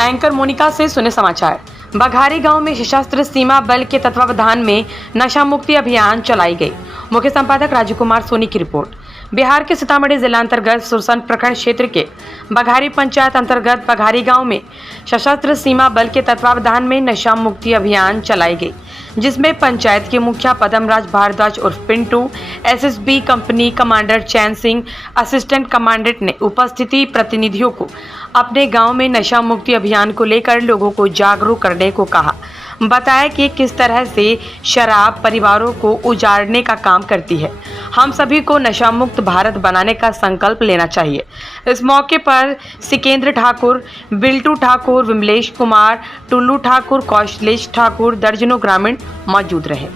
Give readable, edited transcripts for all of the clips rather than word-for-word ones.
Anchor Monika से सुने समाचार। बघारी गांव में सशस्त्र सीमा बल के तत्वावधान में नशा मुक्ति अभियान चलाई गई। मुख्य संपादक राजू कुमार सोनी की रिपोर्ट। बिहार के सीतामढ़ी जिला अंतर्गत सुरसंड प्रखंड क्षेत्र के बघारी पंचायत अंतर्गत बघारी गांव में सशस्त्र सीमा बल के तत्वावधान में नशा मुक्ति अभियान चलाई गई, जिसमें पंचायत के मुखिया पदमराज भारद्वाज उर्फ पिंटू, एसएसबी कंपनी कमांडर चैन सिंह, असिस्टेंट कमांडेंट ने उपस्थिति प्रतिनिधियों को अपने गांव में नशा मुक्ति अभियान को लेकर लोगों को जागरूक करने को कहा। बताया कि किस तरह से शराब परिवारों को उजाड़ने का काम करती है। हम सभी को नशा मुक्त भारत बनाने का संकल्प लेना चाहिए। इस मौके पर सिकेंद्र ठाकुर, बिल्टू ठाकुर, विमलेश कुमार, टुल्लू ठाकुर, कौशलेश ठाकुर, दर्जनों ग्रामीण मौजूद रहे।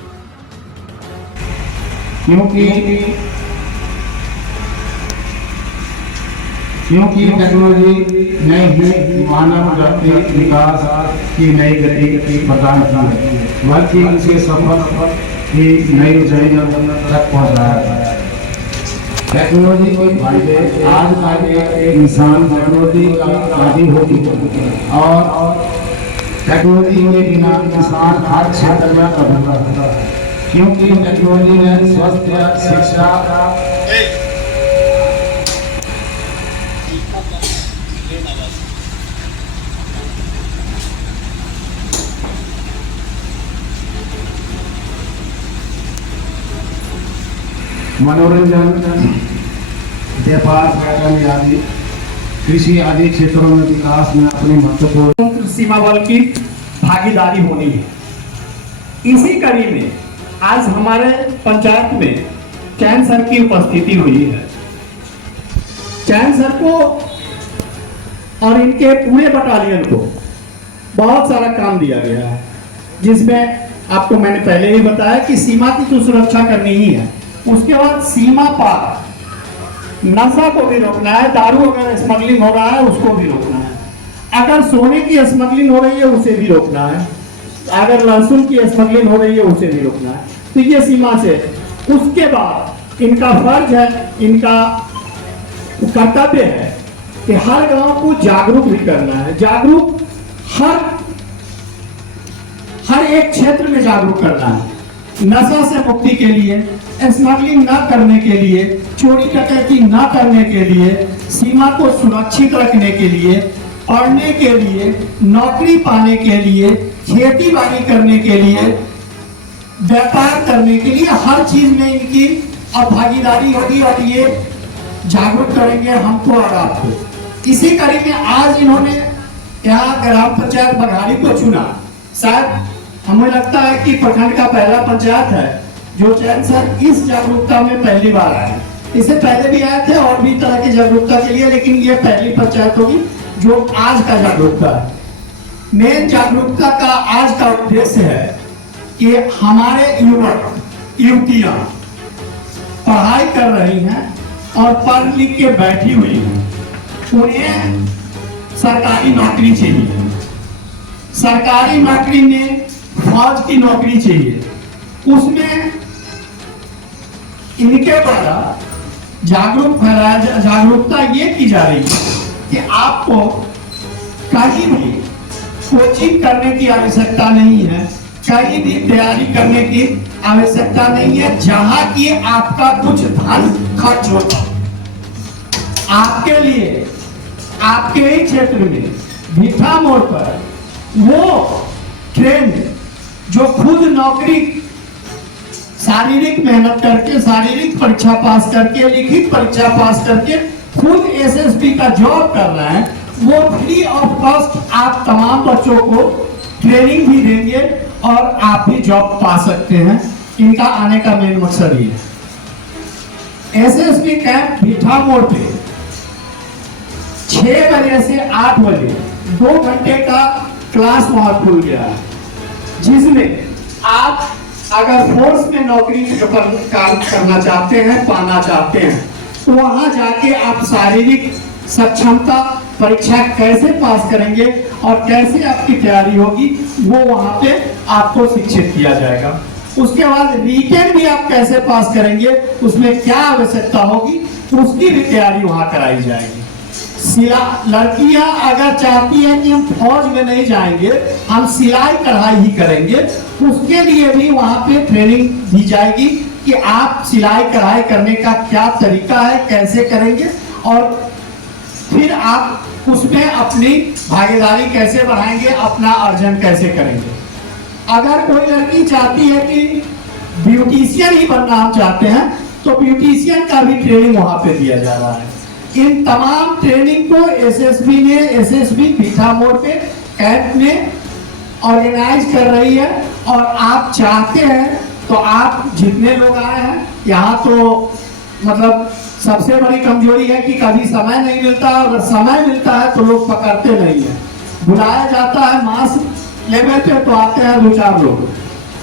क्योंकि टेक्नोलॉजी नई ही मानव जाति विकास की नई गति प्रदान की है, बल्कि इसे सफल की नई ऊंचाई तक पहुंचाया है। टेक्नोलॉजी के फायदे आज का इंसान टेक्नोलॉजी का आदी हो चुका है और टेक्नोलॉजी के बिना इंसान हर क्षेत्र में अधूरा है, क्योंकि टेक्नोलॉजी ने स्वास्थ्य, शिक्षा, मनोरंजन, व्यापार, पर्यटन आदि कृषि आदि क्षेत्रों में विकास में अपनी महत्वपूर्ण सीमा बल की भागीदारी होनी है। इसी कड़ी में आज हमारे पंचायत में चैन सर की उपस्थिति हुई है। चैन सर को और इनके पूरे बटालियन को बहुत सारा काम दिया गया है, जिसमें आपको मैंने पहले ही बताया कि सीमा की तो सुरक्षा करनी ही है, उसके बाद सीमा पार नशा को भी रोकना है। दारू अगर स्मगलिंग हो रहा है उसको भी रोकना है, अगर सोने की स्मगलिंग हो रही है उसे भी रोकना है, अगर लहसुन की स्मगलिंग हो रही है उसे भी रोकना है। तो ये सीमा से उसके बाद इनका फर्ज है, इनका कर्तव्य है कि हर गांव को जागरूक भी करना है। जागरूक हर एक क्षेत्र में जागरूक करना है, नशा से मुक्ति के लिए, स्मगलिंग ना करने के लिए, चोरी डकैती ना करने के लिए, सीमा को सुरक्षित रखने के लिए, पढ़ने के लिए, नौकरी पाने के लिए, खेती बाड़ी करने के लिए, व्यापार करने के लिए, हर चीज में इनकी अब भागीदारी होगी और ये जागरूक करेंगे हमको और आपको। इसी कड़ी में आज इन्होंने यहाँ ग्राम पंचायत बघारी को चुना। शायद हमें लगता है कि प्रखंड का पहला पंचायत है जो चैन सर इस जागरूकता में पहली बार आए। इससे पहले भी आए थे और भी तरह की जागरूकता के लिए, लेकिन ये पहली पंचायत होगी जो आज का जागरूकता है। मेन जागरूकता का आज का उद्देश्य है कि हमारे युवक युवतियां पढ़ाई कर रही हैं और पढ़ लिख के बैठी हुई हैं, उन्हें सरकारी नौकरी चाहिए। सरकारी नौकरी में फौज की नौकरी चाहिए, उसमें इनके द्वारा जागरूकता ये की जा रही है कि आपको कहीं भी कोचिंग करने की आवश्यकता नहीं है, कहीं भी तैयारी करने की आवश्यकता नहीं है। जहां की आपका कुछ धन खर्च होता आपके लिए, आपके ही क्षेत्र में भीठा मोड़ पर वो ट्रेंड जो खुद नौकरी शारीरिक मेहनत करके, शारीरिक परीक्षा पास करके, लिखित परीक्षा पास करके खुद एसएसबी का जॉब कर रहे हैं, वो फ्री ऑफ कॉस्ट आप तमाम बच्चों को ट्रेनिंग भी देंगे और आप भी जॉब पा सकते हैं। इनका आने का मेन मकसद ये है। एसएसबी कैंप भीठा मोड़ पे 6 बजे से 8 बजे 2 घंटे का क्लास वहां खुल गया है, जिसमें आप अगर फोर्स में नौकरी करना चाहते हैं, पाना चाहते हैं, तो वहां जाके आप शारीरिक सक्षमता परीक्षा कैसे पास करेंगे और कैसे आपकी तैयारी होगी वो वहां पे आपको शिक्षित किया जाएगा। उसके बाद रिटेन भी आप कैसे पास करेंगे, उसमें क्या आवश्यकता होगी, उसकी भी तैयारी वहां कराई जाएगी। लड़कियां अगर चाहती हैं कि हम फौज में नहीं जाएंगे, हम सिलाई कढ़ाई ही करेंगे, उसके लिए भी वहां पे ट्रेनिंग दी जाएगी कि आप सिलाई कढ़ाई करने का क्या तरीका है, कैसे करेंगे, और फिर आप उसमें अपनी भागीदारी कैसे बढ़ाएंगे, अपना अर्जन कैसे करेंगे। अगर कोई लड़की चाहती है कि ब्यूटिशियन ही बनना हम चाहते हैं, तो ब्यूटिशियन का भी ट्रेनिंग वहां पे दिया जा रहा है। इन तमाम ट्रेनिंग को एसएसबी पीठा मोड़ पे कैंप में ऑर्गेनाइज कर रही है। और आप चाहते हैं तो आप जितने लोग आए हैं यहाँ, तो मतलब सबसे बड़ी कमजोरी है कि कभी समय नहीं मिलता, अगर समय मिलता है तो लोग पकड़ते नहीं है। बुलाया जाता है मास लेवल पे तो आते हैं 2-4 लोग।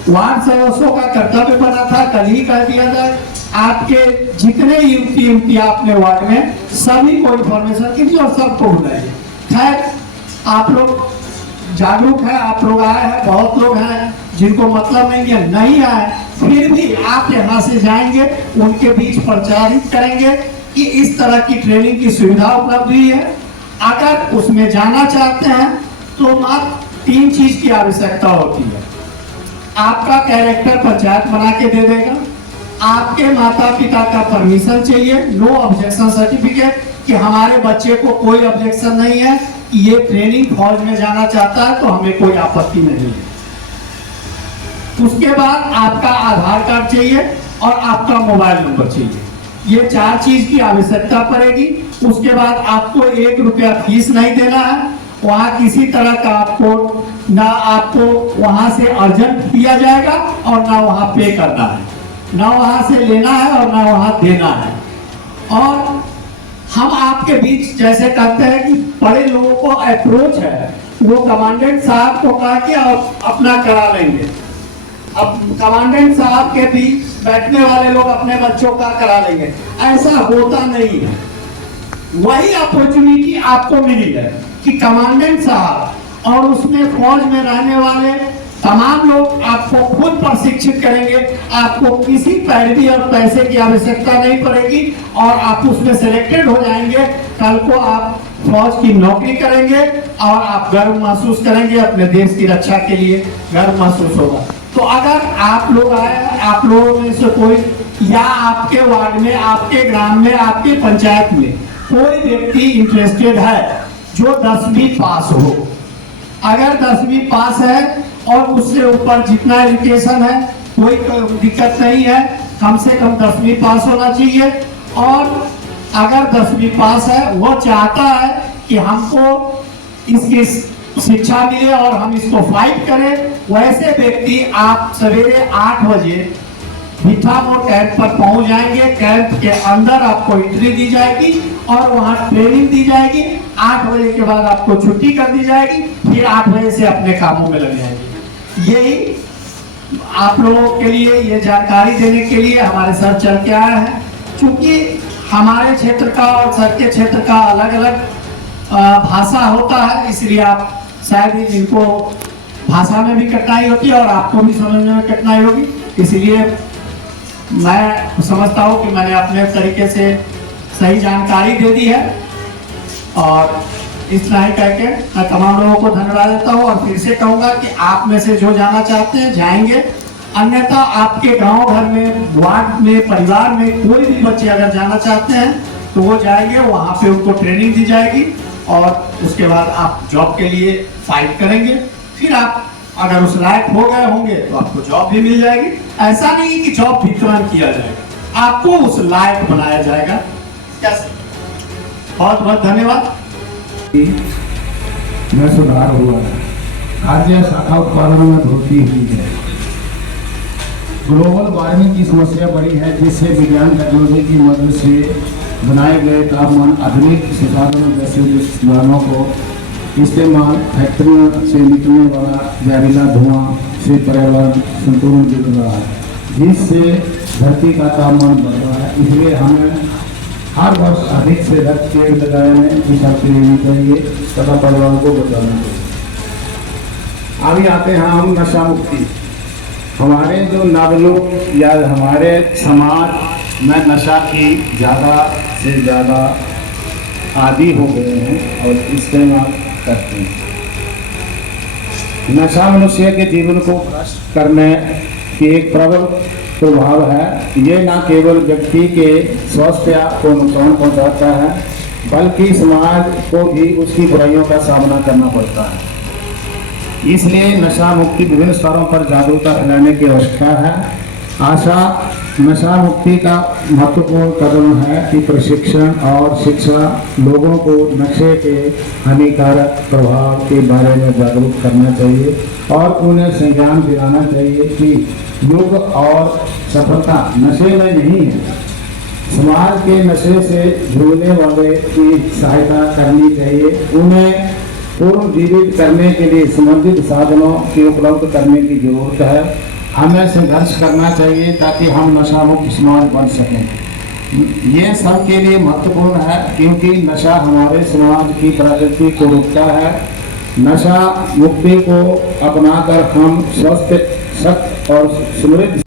वार्ड सदस्यों का कर्तव्य बना था, कल ही कह दिया जाए, आपके जितने युवती अपने वार्ड में सभी को इन्फॉर्मेशन कीजिए और सबको बुलाइए। खैर आप लोग जागरूक है, आप लोग आए हैं, बहुत लोग हैं जिनको मतलब नहीं आए, फिर भी आप यहाँ से जाएंगे, उनके बीच प्रचारित करेंगे कि इस तरह की ट्रेनिंग की सुविधा उपलब्ध हुई है। अगर उसमें जाना चाहते हैं तो मात्र 3 चीज की आवश्यकता होती है। आपका कैरेक्टर पंचायत बना के दे देगा, आपके माता पिता का परमिशन चाहिए, नो ऑब्जेक्शन सर्टिफिकेट कि हमारे बच्चे को कोई ऑब्जेक्शन नहीं है कि ये ट्रेनिंग फौज में जाना चाहता है तो हमें कोई आपत्ति नहीं है। उसके बाद आपका आधार कार्ड चाहिए और आपका मोबाइल नंबर चाहिए। ये 4 चीज की आवश्यकता पड़ेगी। उसके बाद आपको 1 रुपया फीस नहीं देना है। वहाँ किसी तरह का आपको वहां से अर्जन दिया जाएगा और ना वहां पे करना है, ना वहां से लेना है और ना वहां देना है। और हम आपके बीच जैसे कहते हैं कि बड़े लोगों को अप्रोच है, वो कमांडेंट साहब को कहा कि आप अपना करा लेंगे। अब कमांडेंट साहब के बीच बैठने वाले लोग अपने बच्चों का करा लेंगे, ऐसा होता नहीं है। वही अपॉर्चुनिटी आपको मिली है कि कमांडेंट साहब और उसमें फौज में रहने वाले तमाम लोग आपको खुद प्रशिक्षित करेंगे। आपको किसी पैरवी और पैसे की आवश्यकता नहीं पड़ेगी और आप उसमें सिलेक्टेड हो जाएंगे। कल को आप फौज की नौकरी करेंगे और आप गर्व महसूस करेंगे, अपने देश की रक्षा के लिए गर्व महसूस होगा। तो अगर आप लोग आए, आप लोगों में से कोई या आपके वार्ड में, आपके ग्राम में, आपके पंचायत में कोई व्यक्ति इंटरेस्टेड है जो 10वीं पास हो, अगर 10वीं पास है और उससे ऊपर जितना एजुकेशन है कोई दिक्कत नहीं है, कम से कम 10वीं पास होना चाहिए। और अगर 10वीं पास है, वो चाहता है कि हमको इसकी शिक्षा मिले और हम इसको फाइट करें, वैसे व्यक्ति आप सवेरे 8 बजे पीठा मोड़ कैंप पर पहुंच जाएंगे। कैंप के अंदर आपको एंट्री दी जाएगी और वहां ट्रेनिंग दी जाएगी। 8 बजे के बाद आपको छुट्टी कर दी जाएगी, फिर 8 बजे से अपने कामों में लग जाएंगे। यही आप लोगों के लिए ये जानकारी देने के लिए हमारे सर चल के आए हैं। क्योंकि हमारे क्षेत्र का और सर के क्षेत्र का अलग अलग भाषा होता है, इसलिए आप शायद इनको भाषा में भी कठिनाई होती है और आपको भी समझने में कठिनाई होगी। इसलिए मैं समझता हूँ कि मैंने अपने तरीके से सही जानकारी दे दी है। और इतना ही कह के मैं तमाम लोगों को धन्यवाद देता हूँ और फिर से कहूँगा कि आप में से जो जाना चाहते हैं जाएंगे, अन्यथा आपके गांव भर में, वार्ड में, परिवार में कोई भी बच्चे अगर जाना चाहते हैं तो वो जाएंगे, वहाँ पे उनको ट्रेनिंग दी जाएगी और उसके बाद आप जॉब के लिए फाइट करेंगे। फिर आप अगर उस लायक हो गए होंगे तो आपको जॉब भी मिल जाएगी। ऐसा नहीं कि जॉब वितरण किया जाएगा, आपको उस लायक बनाया जाएगा। कैसे? बहुत बहुत धन्यवाद। में सुधार हुआ है, खाद्य शाखा उत्पादन में बढ़ोतरी हुई है, ग्लोबल वार्मिंग की समस्या बढ़ी है, जिससे विज्ञान टेक्नोलॉजी की मदद से बनाए गए तापमान आधुनिक संसाधनों जैसे साधनों को इस्तेमाल फैक्ट्रियों से निकलने वाला जहरीला धुआं से पर्यावरण संतुलन बिगड़ रहा है, जिससे धरती का तापमान बढ़ रहा है। इसलिए हमें हर वर्ष अधिक से अधिक पेड़ लगाने की शक्ति लेनी चाहिए तथा पर्यावरण को बचाना चाहिए। अभी आते हैं हम नशा मुक्ति। हमारे जो नवलोग या हमारे समाज में नशा की ज़्यादा से ज़्यादा आदी हो गए हैं और इस्तेमाल करते हैं। नशा मनुष्य के जीवन को भ्रष्ट करने की एक प्रबल प्रभाव है। ये न केवल व्यक्ति के स्वास्थ्य को नुकसान पहुंचाता है, बल्कि समाज को भी उसकी बुराइयों का सामना करना पड़ता है। इसलिए नशा मुक्ति विभिन्न स्तरों पर जागरूकता फैलाने की आवश्यकता है। आशा नशा मुक्ति का महत्वपूर्ण कदम है कि प्रशिक्षण और शिक्षा लोगों को नशे के हानिकारक प्रभाव के बारे में जागरूक करना चाहिए और उन्हें संज्ञान दिलाना चाहिए कि युग और सफलता नशे में नहीं है। समाज के नशे से जूझने वाले की सहायता करनी चाहिए। उन्हें पुनर्जीवित करने के लिए संबंधित साधनों की उपलब्ध करने की जरूरत है। हमें संघर्ष करना चाहिए ताकि हम नशा मुक्त समाज बन सकें। ये सब के लिए महत्वपूर्ण है क्योंकि नशा हमारे समाज की प्रगति को रोकता है। नशा मुक्ति को अपनाकर हम स्वस्थ, सख्त और समृद्ध